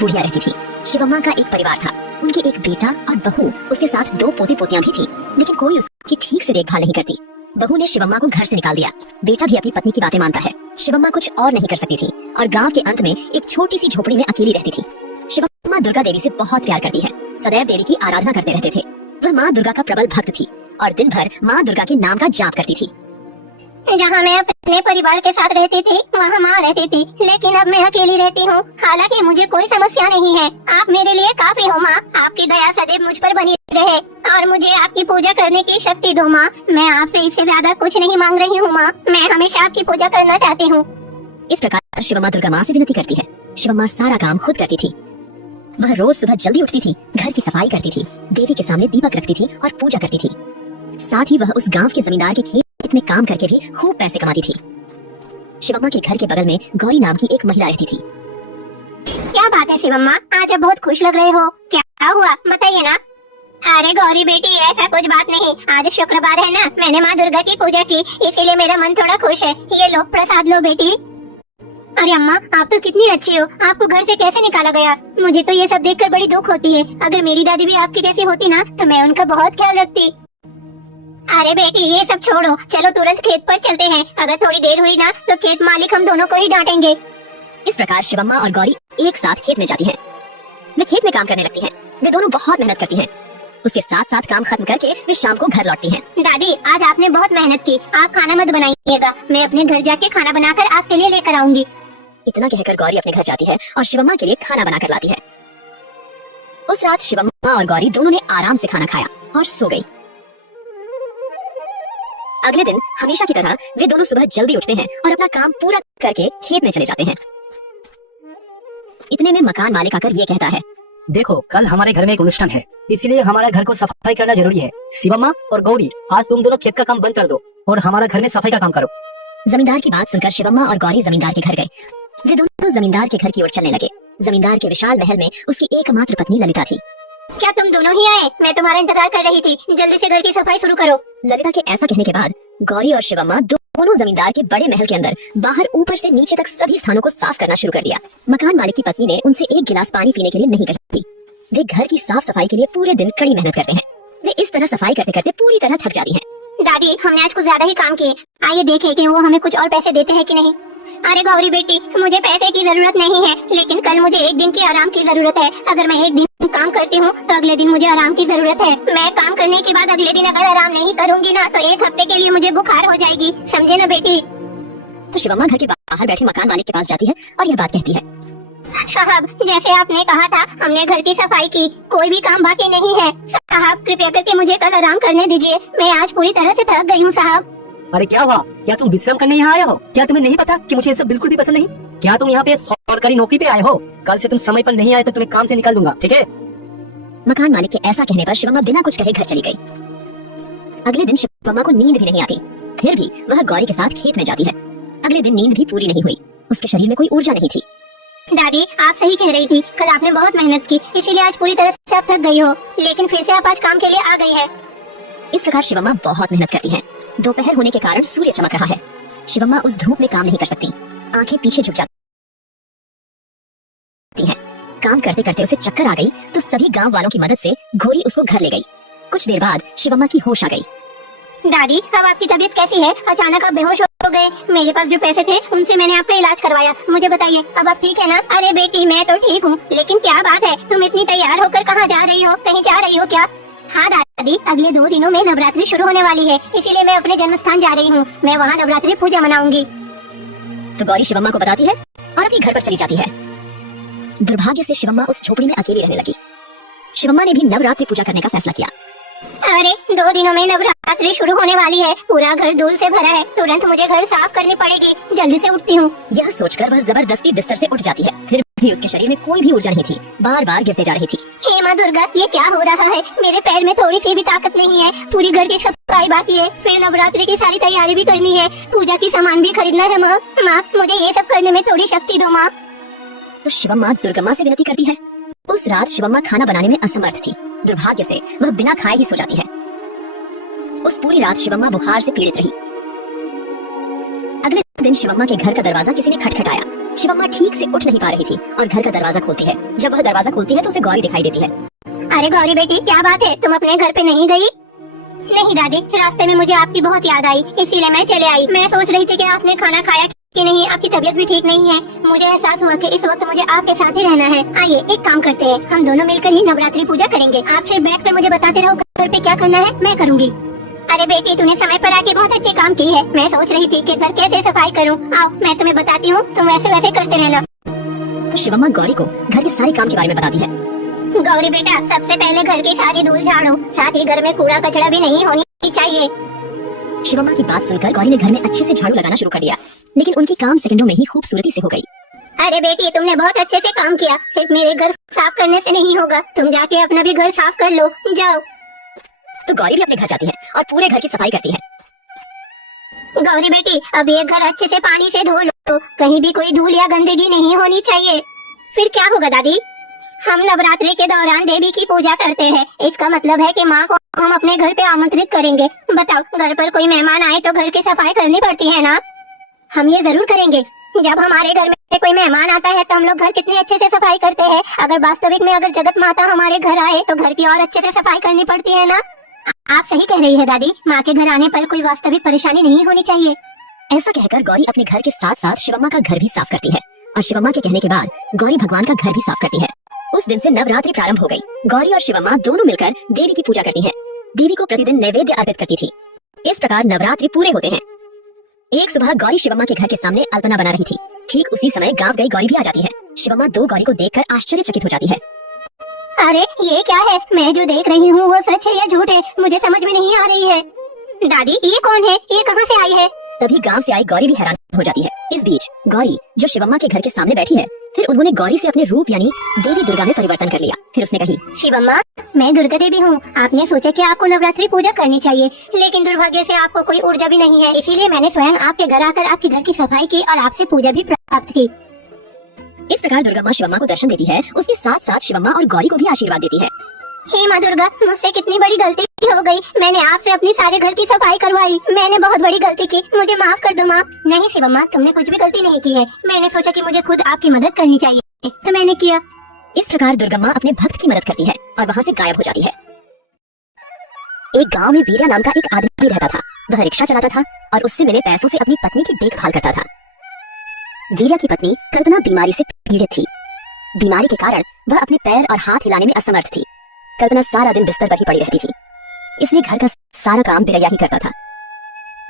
बुढ़िया रहती थी। शिवम्मा का एक परिवार था, उनके एक बेटा और बहू, उसके साथ 2 पोते पोतियां भी थी, लेकिन कोई उसकी ठीक से देखभाल नहीं करती। बहू ने शिवम्मा को घर से निकाल दिया। बेटा भी अपनी पत्नी की बातें मानता है। शिवम्मा कुछ और नहीं कर सकती थी और गांव के अंत में एक छोटी सी झोपड़ी में अकेली रहती थी। शिवम्मा दुर्गा देवी से बहुत प्यार करती है, सदैव देवी की आराधना करते रहते थे। वह माँ दुर्गा का प्रबल भक्त थी और दिन भर माँ दुर्गा के नाम का जाप करती थी। जहाँ मैं अपने परिवार के साथ रहती थी वहाँ माँ रहती थी, लेकिन अब मैं अकेली रहती हूँ। हालांकि मुझे कोई समस्या नहीं है। आप मेरे लिए काफी हो माँ। आपकी दया सदैव मुझ पर बनी रहे और मुझे आपकी पूजा करने की शक्ति दो माँ। मैं आपसे इससे ज्यादा कुछ नहीं मांग रही हूँ माँ, मैं हमेशा आपकी पूजा करना चाहती हूँ। इस प्रकार शिवम्मा दुर्गा माँ से विनती करती है। शिवम्मा सारा काम खुद करती थी। वह रोज सुबह जल्दी उठती थी, घर की सफाई करती थी, देवी के सामने दीपक रखती थी और पूजा करती थी। साथ ही वह उस गांव के जमींदार के खेत में काम करके भी खूब पैसे कमाती थी। शिवम्मा के घर के बगल में गौरी नाम की एक महिला रहती थी। क्या बात है शिवम्मा, आज आप बहुत खुश लग रहे हो, क्या हुआ बताइए ना। अरे गौरी बेटी, ऐसा कुछ बात नहीं। आज शुक्रवार है ना, मैंने माँ दुर्गा की पूजा की, इसीलिए मेरा मन थोड़ा खुश है। ये लो प्रसाद लो बेटी। अरे अम्मा, आप तो कितनी अच्छी हो, आपको घर से कैसे निकाला गया? मुझे तो ये सब देखकर बड़ी दुख होती है। अगर मेरी दादी भी आपकी जैसी होती ना तो मैं उनका बहुत ख्याल रखती। अरे बेटी ये सब छोड़ो, चलो तुरंत खेत पर चलते हैं। अगर थोड़ी देर हुई ना तो खेत मालिक हम दोनों को ही डांटेंगे। इस प्रकार शिवम्मा और गौरी एक साथ खेत में जाती हैं। वे खेत में काम करने लगती हैं। वे दोनों बहुत मेहनत करती हैं। उसके साथ साथ काम खत्म करके वे शाम को घर लौटती हैं। दादी आज आपने बहुत मेहनत की, आप खाना मत बनाइएगा, मैं अपने घर जाके खाना बनाकर आपके लिए लेकर आऊंगी। इतना कहकर गौरी अपने घर जाती है और शिवम्मा के लिए खाना बनाकर लाती है। उस रात शिवम्मा और गौरी दोनों ने आराम से खाना खाया और सो गई। अगले दिन हमेशा की तरह वे दोनों सुबह जल्दी उठते हैं और अपना काम पूरा करके खेत में चले जाते हैं। इतने में मकान मालिक आकर ये कहता है, देखो कल हमारे घर में एक অনুষ্ঠাन है, इसलिए हमारे घर को सफाई करना जरूरी है। शिवम्मा और गौरी, आज तुम दोनों खेत का काम बंद कर दो और हमारा घर में सफाई का काम करो। जमींदार की बात सुनकर शिवम्मा और गौरी जमींदार के घर गए। वे दोनों जमींदार के घर की ओर चलने लगे। जमींदार के विशाल महल में उसकी एकमात्र पत्नी ललिता थी। क्या तुम दोनों ही आए? मैं तुम्हारा इंतजार कर रही थी, जल्दी से घर की सफाई शुरू करो। ललिता के ऐसा कहने के बाद गौरी और शिवम्मा दोनों जमींदार के बड़े महल के अंदर बाहर ऊपर से नीचे तक सभी स्थानों को साफ करना शुरू कर दिया। मकान मालिक की पत्नी ने उनसे एक गिलास पानी पीने के लिए नहीं कही थी। वे घर की साफ सफाई के लिए पूरे दिन कड़ी मेहनत करते हैं। वे इस तरह सफाई करते करते पूरी तरह थक जाती हैं। दादी हमने आज कुछ ज्यादा ही काम किए, आइए देखें कि वो हमें कुछ और पैसे देते हैं कि नहीं। अरे गौरी बेटी, मुझे पैसे की जरूरत नहीं है, लेकिन कल मुझे एक दिन की आराम की जरूरत है। अगर मैं एक दिन काम करती हूँ तो अगले दिन मुझे आराम की जरूरत है। मैं काम करने के बाद अगले दिन अगर आराम नहीं करूँगी ना तो 1 हफ्ते के लिए मुझे बुखार हो जाएगी, समझे ना बेटी। तो शिवम्मा घर के बाहर बैठे मकान मालिक के पास जाती है और यह बात कहती है, साहब जैसे आपने कहा था हमने घर की सफाई की, कोई भी काम बाकी नहीं है। साहब कृपया करके मुझे कल आराम करने दीजिए, मैं आज पूरी तरह से थक गई हूँ साहब। अरे क्या हुआ, क्या तुम विश्राम करने यहाँ आए हो? क्या तुम्हें नहीं पता कि मुझे ये सब बिल्कुल भी पसंद नहीं? क्या तुम यहाँ पे सरकारी नौकरी पे आए हो? कल से तुम समय पर नहीं आए तो तुम्हें काम से निकाल दूंगा, ठीक है? मकान मालिक के ऐसा कहने पर शिवम्मा बिना कुछ कहे घर चली गई। अगले दिन शिवम्मा को नींद भी नहीं आती, फिर भी वह गौरी के साथ खेत में जाती है। अगले दिन नींद भी पूरी नहीं हुई, उसके शरीर में कोई ऊर्जा नहीं थी। दादी आप सही कह रही थी, कल आपने बहुत मेहनत की, इसीलिए आज पूरी तरह से आप थक गई हो, लेकिन फिर से आप आज काम के लिए आ गई है। इस प्रकार शिवम्मा बहुत मेहनत करती है। दोपहर होने के कारण सूर्य चमक रहा है। शिवम्मा उस धूप में काम नहीं कर सकती, आंखें पीछे झुक जाती हैं। काम करते करते उसे चक्कर आ गई तो सभी गांव वालों की मदद से घोरी उसको घर ले गई। कुछ देर बाद शिवम्मा की होश आ गई। दादी अब आपकी तबीयत कैसी है? अचानक आप बेहोश हो गए। मेरे पास जो पैसे थे उनसे मैंने आपका इलाज करवाया, मुझे बताइए अब आप ठीक है ना? अरे बेटी मैं तो ठीक हूँ, लेकिन क्या बात है तुम इतनी तैयार होकर कहाँ जा रही हो? कहीं जा रही हो क्या? हाँ दादी, अगले 2 दिनों में नवरात्रि शुरू होने वाली है, इसीलिए मैं अपने जन्म स्थान जा रही हूँ। मैं वहाँ नवरात्रि पूजा मनाऊंगी। तो गौरी शिवम्मा को बताती है और अपने घर पर चली जाती है। दुर्भाग्य से शिवम्मा उस झोपड़ी में अकेली रहने लगी। शिवम्मा ने भी नवरात्रि पूजा करने का फैसला किया। अरे 2 दिनों में नवरात्रि शुरू होने वाली है, पूरा घर धूल से भरा है, तुरंत मुझे घर साफ करनी पड़ेगी। जल्दी से उठती हूँ। यह सोचकर वह जबरदस्ती बिस्तर से उठ जाती है, फिर भी उसके शरीर में कोई भी ऊर्जा नहीं थी, बार बार गिरते जा रही थी। हे माँ दुर्गा, ये क्या हो रहा है? मेरे पैर में थोड़ी सी भी ताकत नहीं है, पूरी घर की सफाई बाकी है, फिर नवरात्रि की सारी तैयारी भी करनी है, पूजा की सामान भी खरीदना है। माँ मुझे ये सब करने में थोड़ी शक्ति दो माँ। तो शिवम्मा दुर्गम्मा से विनती करती है। उस रात शिवम्मा खाना बनाने में असमर्थ थी। दुर्भाग्य से वह बिना खाए ही सो जाती है। उस पूरी रात शिवम्मा बुखार से पीड़ित रही। अगले दिन शिवम्मा के घर का दरवाजा किसी ने खटखटाया। शिवम्मा ठीक से उठ नहीं पा रही थी और घर का दरवाजा खोलती है। जब वह दरवाजा खोलती है तो उसे गौरी दिखाई देती है। अरे गौरी बेटी, क्या बात है, तुम अपने घर पे नहीं गई? नहीं दादी, रास्ते में मुझे आपकी बहुत याद आई, इसीलिए मैं चले आई। मैं सोच रही थी कि आपने खाना खाया कि नहीं, आपकी तबीयत भी ठीक नहीं है। मुझे एहसास हुआ कि इस वक्त मुझे आपके साथ ही रहना है। आइए एक काम करते हैं, हम दोनों मिलकर ही नवरात्रि पूजा करेंगे। आप सिर्फ बैठकर मुझे बताते रहो घर पे क्या करना है, मैं करूँगी। अरे बेटी, तूने समय पर आके बहुत अच्छे काम की है। मैं सोच रही थी कि घर कैसे सफाई करूँ। आओ मैं तुम्हें बताती हूँ, तुम वैसे वैसे करते रहना। तो शिवम्मा गौरी को घर के सारे काम के बारे में बताती है। गौरी बेटा, सबसे पहले घर की सारी धूल झाड़ो, साथ ही घर में कूड़ा कचरा भी नहीं होनी चाहिए। शिवम्मा की बात सुनकर गौरी ने घर में अच्छे से झाड़ू लगाना शुरू कर दिया, लेकिन उनकी काम सेकंडों में ही खूबसूरती से हो गई। अरे बेटी, तुमने बहुत अच्छे से काम किया। सिर्फ मेरे घर साफ करने से नहीं होगा, तुम जाके अपना भी घर साफ कर लो, जाओ। तो गौरी भी अपने घर जाती है और पूरे घर की सफाई करती है। गौरी बेटी, अब ये घर अच्छे से पानी से धो लो, कहीं भी कोई धूल या गंदगी नहीं होनी चाहिए। फिर क्या होगा दादी? हम नवरात्रि के दौरान देवी की पूजा करते हैं। इसका मतलब है कि माँ को हम अपने घर पे आमंत्रित करेंगे। बताओ, घर पर कोई मेहमान आए तो घर की सफाई करनी पड़ती है ना? हम ये जरूर करेंगे। जब हमारे घर में कोई मेहमान आता है तो हम लोग घर कितने अच्छे से सफाई करते हैं। अगर वास्तविक में अगर जगत माता हमारे घर आए तो घर की और अच्छे से सफाई करनी पड़ती है ना? आप सही कह रही है दादी, माँ के घर आने पर कोई वास्तविक परेशानी नहीं होनी चाहिए। ऐसा कहकर गौरी अपने घर के साथ साथ शिवम्मा का घर भी साफ करती है और शिवम्मा के कहने के बाद गौरी भगवान का घर भी साफ करती है। उस दिन से नवरात्रि प्रारंभ हो गई। गौरी और शिवम्मा दोनों मिलकर देवी की पूजा करती हैं। देवी को प्रतिदिन नैवेद्य अर्पित करती थी। इस प्रकार नवरात्रि पूरे होते हैं। एक सुबह गौरी शिवम्मा के घर के सामने अल्पना बना रही थी। ठीक उसी समय गाँव गई गौरी भी आ जाती है। शिवम्मा दो गौरी को देखकर आश्चर्यचकित हो जाती है। अरे ये क्या है? मैं जो देख रही हूँ वो सच है या झूठ है, मुझे समझ में नहीं आ रही है। दादी, ये कौन है? ये कहाँ से आई है? तभी गांव से आई गौरी भी हैरान हो जाती है। इस बीच गौरी जो शिवम्मा के घर के सामने बैठी है, फिर उन्होंने गौरी से अपने रूप यानी देवी दुर्गा में परिवर्तन कर लिया। फिर उसने कही, शिवम्मा, मैं दुर्गा देवी हूँ। आपने सोचा कि आपको नवरात्रि पूजा करनी चाहिए, लेकिन दुर्भाग्य से आपको कोई ऊर्जा भी नहीं है। इसीलिए मैंने स्वयं आपके घर आकर आपके घर की सफाई की और आपसे पूजा भी प्राप्त की। इस प्रकार दुर्गा माँ शिवम्मा को दर्शन देती है। उसके साथ साथ शिवम्मा और गौरी को भी आशीर्वाद देती है। हे माँ दुर्गा, मुझसे कितनी बड़ी गलती हो गई। मैंने आपसे अपनी सारे घर की सफाई करवाई। मैंने बहुत बड़ी गलती की, मुझे माफ कर दो माँ। नहीं शिवम्मा, तुमने कुछ भी गलती नहीं की है। मैंने सोचा कि मुझे खुद आपकी मदद करनी चाहिए, तो मैंने किया। इस प्रकार दुर्गा माँ अपने भक्त की मदद करती है और वहाँ से गायब हो जाती है। एक गांव में वीरा नाम का एक आदमी रहता था। वह रिक्शा चलाता था और उससे मिले पैसों से अपनी पत्नी की देखभाल करता था। वीरा की पत्नी कल्पना बीमारी से पीड़ित थी। बीमारी के कारण वह अपने पैर और हाथ हिलाने में असमर्थ थी। कल्पना सारा दिन बिस्तर पर ही पड़ी रहती थी, इसलिए घर का सारा काम बिरैया ही करता था।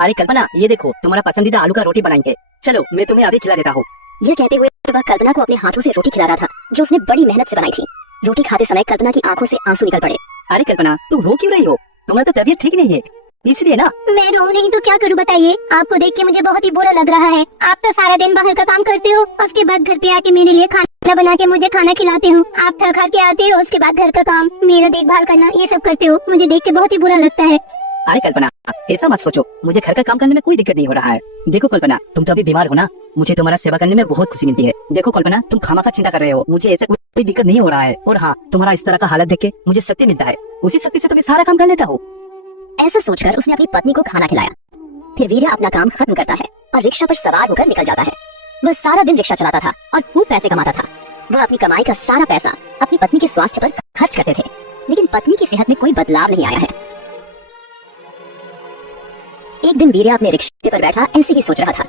अरे कल्पना, ये देखो तुम्हारा पसंदीदा आलू का रोटी बनाई है, चलो मैं तुम्हें अभी खिला देता हूँ। यह कहते हुए वह कल्पना को अपने हाथों से रोटी खिला रहा था, जो उसने बड़ी मेहनत से बनाई थी। रोटी खाते समय कल्पना की आंखों से आंसू निकल पड़े। अरे कल्पना, तुम रो क्यों रही हो? तुम्हारी तो तबीयत ठीक नहीं है, इसलिए ना। मैं रो नहीं तो क्या करूँ बताइए? आपको देख के मुझे बहुत ही बुरा लग रहा है। आप तो सारा दिन बाहर का काम करते हो, उसके बाद घर पे आके मेरे लिए खाना बना के मुझे खाना खिलाते हो। आप थक हार के आते हो, उसके बाद घर का काम, मेरा देखभाल करना, ये सब करते हो। मुझे देख के बहुत ही बुरा लगता है। अरे कल्पना, ऐसा मत सोचो, मुझे घर का काम करने में कोई दिक्कत नहीं हो रहा है। देखो कल्पना, तुम तो अभी बीमार हो ना, मुझे तुम्हारा सेवा करने में बहुत खुशी मिलती है। देखो कल्पना, तुम खामखा चिंता कर रहे हो, मुझे ऐसा कोई दिक्कत नहीं हो रहा है। और हाँ, तुम्हारा इस तरह का हालत देख के मुझे शक्ति मिलता है, उसी शक्ति से तुम्हें सारा काम कर लेता हूँ। ऐसा सोचकर उसने अपनी पत्नी को खाना खिलाया। फिर वीरा अपना काम खत्म करता है और रिक्शा पर सवार होकर निकल जाता है। वह सारा दिन रिक्शा चलाता था और खूब पैसे कमाता था। वह अपनी कमाई का सारा पैसा अपनी पत्नी के स्वास्थ्य पर खर्च करते थे, लेकिन पत्नी की सेहत में कोई बदलाव नहीं आया है। एक दिन वीरा अपने रिक्शे पर बैठा ऐसे ही सोच रहा था।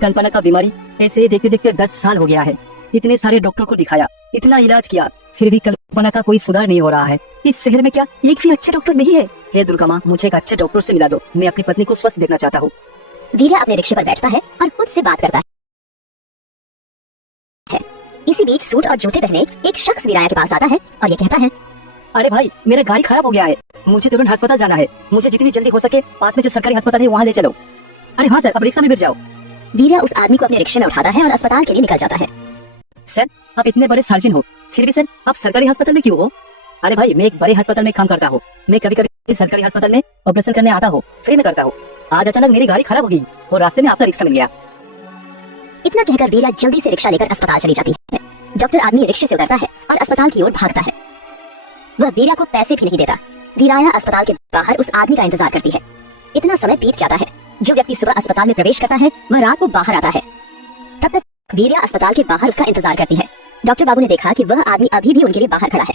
कल्पना का बीमारी ऐसे ही देखते देखते 10 साल हो गया है। इतने सारे डॉक्टर को दिखाया, इतना इलाज किया, फिर भी कल्पना का कोई सुधार नहीं हो रहा है। इस शहर में क्या एक भी अच्छे डॉक्टर नहीं है? हे दुर्गा माँ, मुझे एक अच्छे डॉक्टर से मिला दो, मैं अपनी पत्नी को स्वस्थ देखना चाहता हूँ। वीरा अपने रिक्शे पर बैठता है और खुद से बात करता है। इसी बीच सूट और जूते पहने एक शख्स वीरा के पास आता है और ये कहता है, अरे भाई, मेरा गाड़ी खराब हो गया है, मुझे तुरंत अस्पताल जाना है। मुझे जितनी जल्दी हो सके पास में जो सरकारी अस्पताल है वहाँ ले चलो। अरे हाँ सर, अब रिक्शा में बैठ जाओ। वीरा उस आदमी को अपने रिक्शे में उठाता है और अस्पताल के लिए निकल जाता है। सर, आप इतने बड़े सर्जन हो, फिर भी सर आप सरकारी अस्पताल में क्यों हो? अरे भाई, मैं एक बड़े अस्पताल में काम करता हूँ, मैं कभी कभी सरकारी अस्पताल में ऑपरेशन करने आता हूँ, फ्री में करता हूँ। आज अचानक मेरी गाड़ी खराब हो गई और रास्ते में आपका रिक्शा मिल गया। इतना कहकर वीरा जल्दी से रिक्शा लेकर अस्पताल चली जाती है। डॉक्टर आदमी रिक्शे से उतरता है और अस्पताल की ओर भागता है। वह वीरा को पैसे भी नहीं देता। वीराया अस्पताल के बाहर उस आदमी का इंतजार करती है। इतना समय बीत जाता है। जो व्यक्ति सुबह अस्पताल में प्रवेश करता है वह रात को बाहर आता है। तब तक वीरिया अस्पताल के बाहर उसका इंतजार करती है। डॉक्टर बाबू ने देखा कि वह आदमी अभी भी उनके लिए बाहर खड़ा है।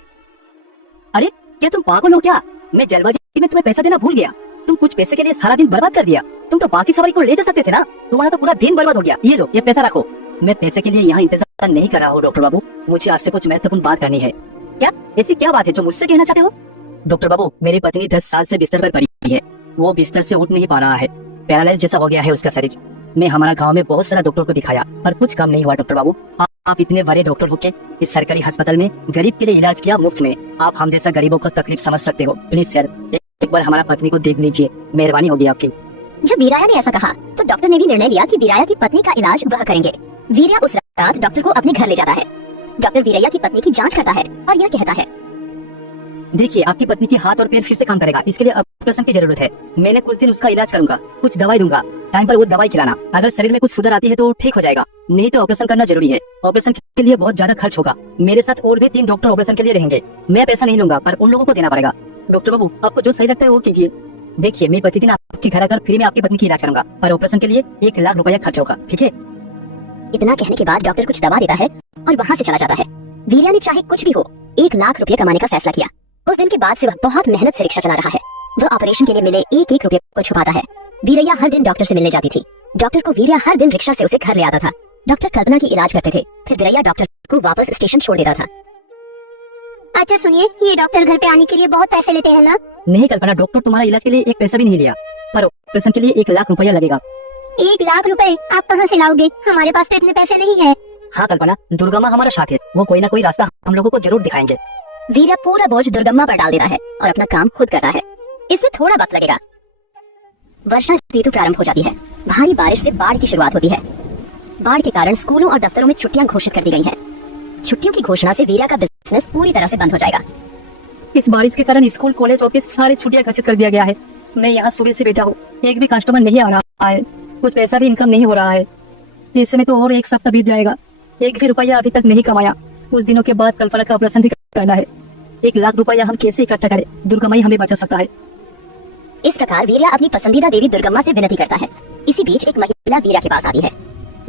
अरे क्या तुम पागल हो क्या? मैं जल्दबाजी में तुम्हें पैसा देना भूल गया। तुम कुछ पैसे के लिए सारा दिन बर्बाद कर दिया। तुम तो बाकी सवारी को ले जा सकते थे ना। तुम्हारा तो पूरा दिन बर्बाद हो गया। ये लो, ये पैसा रखो। मैं पैसे के लिए यहाँ इंतजार नहीं कर रहा हूँ डॉक्टर बाबू। मुझे आपसे कुछ महत्वपूर्ण बात करनी है। क्या ऐसी क्या बात है जो मुझसे कहना चाहते हो? डॉक्टर बाबू, मेरी पत्नी 10 साल से बिस्तर पर पड़ी है। वो बिस्तर से उठ नहीं पा रहा है। पैरालाइज जैसा हो गया है उसका शरीर। मैं हमारा गांव में बहुत सारा डॉक्टर को दिखाया पर कुछ काम नहीं हुआ डॉक्टर बाबू। आप इतने बड़े डॉक्टर होके इस सरकारी अस्पताल में गरीब के लिए इलाज किया मुफ्त में। आप हम जैसा गरीबों को तकलीफ समझ सकते हो। प्लीज सर, एक बार हमारा पत्नी को देख लीजिए, मेहरबानी होगी आपकी। जब वीराया ने ऐसा कहा तो डॉक्टर ने भी निर्णय लिया कि वीराया की पत्नी का इलाज वह करेंगे। वीरिया उस रात डॉक्टर को अपने घर ले जाता है। डॉक्टर वीरैया की पत्नी की जांच करता है और यह कहता है, देखिए आपकी पत्नी की हाथ और पैर फिर से काम करेगा। इसके लिए ऑपरेशन की जरूरत है। मैंने कुछ दिन उसका इलाज करूंगा, कुछ दवाई दूंगा। टाइम पर वो दवाई खिलाना। अगर शरीर में कुछ सुधार आती है तो ठीक हो जाएगा, नहीं तो ऑपरेशन करना जरूरी है। ऑपरेशन के लिए बहुत ज्यादा खर्च होगा। मेरे साथ और भी 3 डॉक्टर ऑपरेशन के लिए रहेंगे। मैं पैसा नहीं लूंगा पर उन लोगों को देना पड़ेगा। डॉक्टर बाबू, आपको जो सही लगता है वो कीजिए। देखिए मैं प्रतिदिन आपके घर आकर फ्री में आपकी पत्नी की इलाज करूंगा पर ऑपरेशन के लिए 1 लाख रुपया खर्च होगा, ठीक है? इतना कहने के बाद डॉक्टर कुछ दवा देता है और वहाँ से चला जाता है। वीरिया ने चाहे कुछ भी हो 1 लाख रुपए कमाने का फैसला किया। उस दिन के बाद से वह बहुत मेहनत से रिक्शा चला रहा है। वह ऑपरेशन के लिए मिले 1-1 रुपए को छुपाता है। वीरैया हर दिन डॉक्टर से मिलने जाती थी। डॉक्टर को वीरिया हर दिन रिक्शा से उसे घर ले आता था। डॉक्टर कल्पना की इलाज करते थे, फिर वीरैया डॉक्टर को वापस स्टेशन छोड़ देता था। अच्छा सुनिए, ये डॉक्टर घर पे आने के लिए बहुत पैसे लेते हैं ना? नहीं कल्पना, डॉक्टर तुम्हारा इलाज के लिए 1 पैसा भी नहीं लिया पर ऑपरेशन के लिए 1 लाख रुपया लगेगा। 1 लाख रुपए आप कहाँ से लाओगे? हमारे पास तो इतने पैसे नहीं है। हाँ कल्पना, दुर्गा माँ हमारा साथ है। वो कोई ना कोई रास्ता हम लोगों को जरूर दिखाएंगे। वीरिया पूरा बोझ दुर्गम्मा पर डाल देता है और अपना काम खुद करता है। इसमें थोड़ा वक्त लगेगा। वर्षा ऋतु प्रारंभ हो जाती है। भारी बारिश से बाढ़ की शुरुआत होती है। बाढ़ के कारण स्कूलों और दफ्तरों में छुट्टियां घोषित कर दी गई हैं। छुट्टियों की घोषणा से वीरिया का बिजनेस पूरी तरह से बंद हो जाएगा। इस बारिश के कारण स्कूल, कॉलेज, ऑफिस सारे छुट्टियां घोषित कर दिया गया है। मैं यहाँ सुबह से बैठा हूँ, एक भी कस्टमर नहीं आ रहा है। कुछ पैसा भी इनकम नहीं हो रहा है। ऐसे में तो और 1 सप्ताह बीत जाएगा। 1 भी रुपया अभी तक नहीं कमाया। कुछ दिनों के बाद कल्पना का ऑपरेशन भी करना है। 1 लाख रुपया हम कैसे इकट्ठा करें? दुर्गा माई हमें बचा सकता है। इस प्रकार वीरिया अपनी पसंदीदा देवी दुर्गम्मा से विनती करता है। इसी बीच एक महिला वीरिया के पास आती है।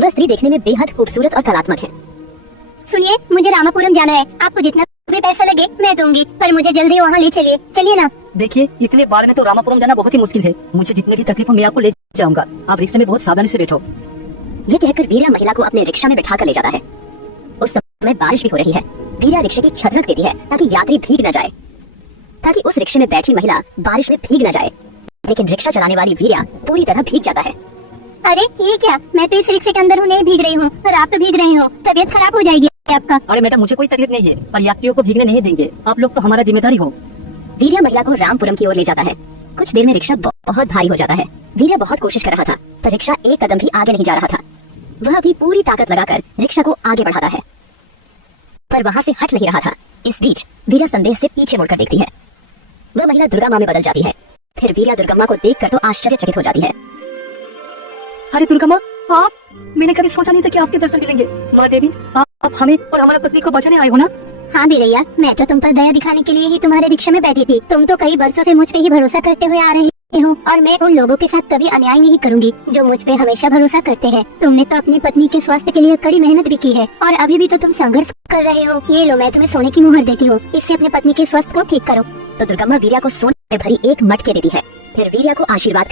वह स्त्री देखने में बेहद खूबसूरत और कलात्मक है। सुनिए, मुझे रामापुरम जाना है। आपको जितना भी पैसा लगे मैं दूंगी, पर मुझे जल्दी वहाँ ले चलिए। चलिए ना। देखिए इतने बाढ़ में तो रामापुरम जाना बहुत ही मुश्किल है। मुझे जितने भी तकलीफ हो मैं आपको ले जाऊंगा। आप रिक्शे में बहुत सावधानी से बैठो। ये कहकर वीरिया महिला को अपने रिक्शा में बिठा कर ले जाता है। उस समय बारिश भी हो रही है। वीरिया रिक्शे की छत रख देती है ताकि यात्री भीग न जाए, ताकि उस रिक्शे में बैठी महिला बारिश में भीग न जाए। लेकिन रिक्शा चलाने वाली वीरिया पूरी तरह भीग जाता है। अरे ये क्या? मैं तो इस रिक्शे के अंदर हूँ, नहीं भीग रही हूँ, पर आप तो भीग रहे हो। तबीयत खराब हो जाएगी आपका। अरे मैडम, मुझे कोई तकलीफ नहीं है पर यात्रियों को भीगने नहीं देंगे। आप लोग तो हमारा जिम्मेदारी हो। वीरिया महिला को रामपुरम की ओर ले जाता है। कुछ देर में रिक्शा बहुत भारी हो जाता है। वीरिया बहुत कोशिश कर रहा था पर रिक्शा 1 कदम भी आगे नहीं जा रहा था। वह अपनी पूरी ताकत लगाकर रिक्शा को आगे बढ़ाता है पर वहाँ से हट नहीं रहा था। इस बीच वीरिया संदेह से पीछे मुड़कर देखती है। वह महिला दुर्गा माँ में बदल जाती है। फिर वीरिया दुर्गम्मा को देखकर तो आश्चर्यचकित हो जाती है। अरे दुर्गा माँ, आप! मैंने कभी सोचा नहीं था कि आपके दर्शन मिलेंगे। माँ देवी, आप हमें और हमारा पत्नी को बचाने आए हो ना? हाँ भैया, मैं तो तुम पर दया दिखाने के लिए ही तुम्हारे रिक्शा में बैठी थी। तुम तो कई वर्षों से मुझ पे ही भरोसा करते हुए आ रहे हो और मैं उन लोगों के साथ कभी अन्याय नहीं करूंगी जो मुझ पे हमेशा भरोसा करते हैं। तुमने तो अपनी पत्नी के स्वास्थ्य के लिए कड़ी मेहनत भी की है और अभी भी तो तुम संघर्ष कर रहे हो। ये लो, मैं तुम्हें सोने की मुहर देती हूँ। इससे अपनी पत्नी के स्वास्थ्य को ठीक करो। तो दुर्गम्मा वीरिया को सोने भरी एक मटके देती है। फिर वीरिया को आशीर्वाद